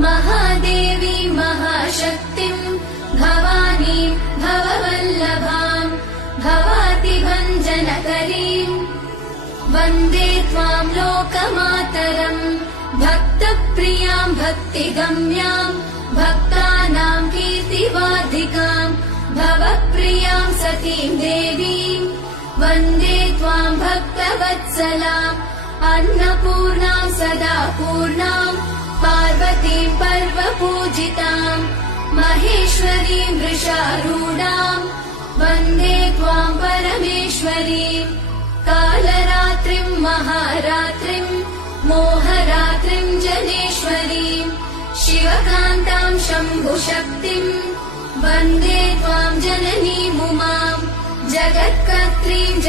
महादेवी महाशक्तिम् भवानीम् भववल्लभाम् भवातिभञ्जनकरीम् वन्दे त्वाम् लोकमातरम् भक्तप्रियाम् भक्तिगम्याम् भक्तानाम् कीर्तिवाधिकाम् भवप्रियाम् सतीम् देवीम् वन्दे त्वाम् भक्तवत्सलाम् अन्नपूर्णाम् सदा पूर्णाम् पार्वतीम् पर्वपूजिताम् महेश्वरीम् वृषारूढाम् वन्दे त्वाम् परमेश्वरीम् कालरात्रिम् महारात्रिम् मोहरात्रिम् जनेश्वरीम् शिवकान्ताम् शम्भुशक्तिम् वन्दे त्वाम् जननीमुमाम् जगत्कर्त्रीम्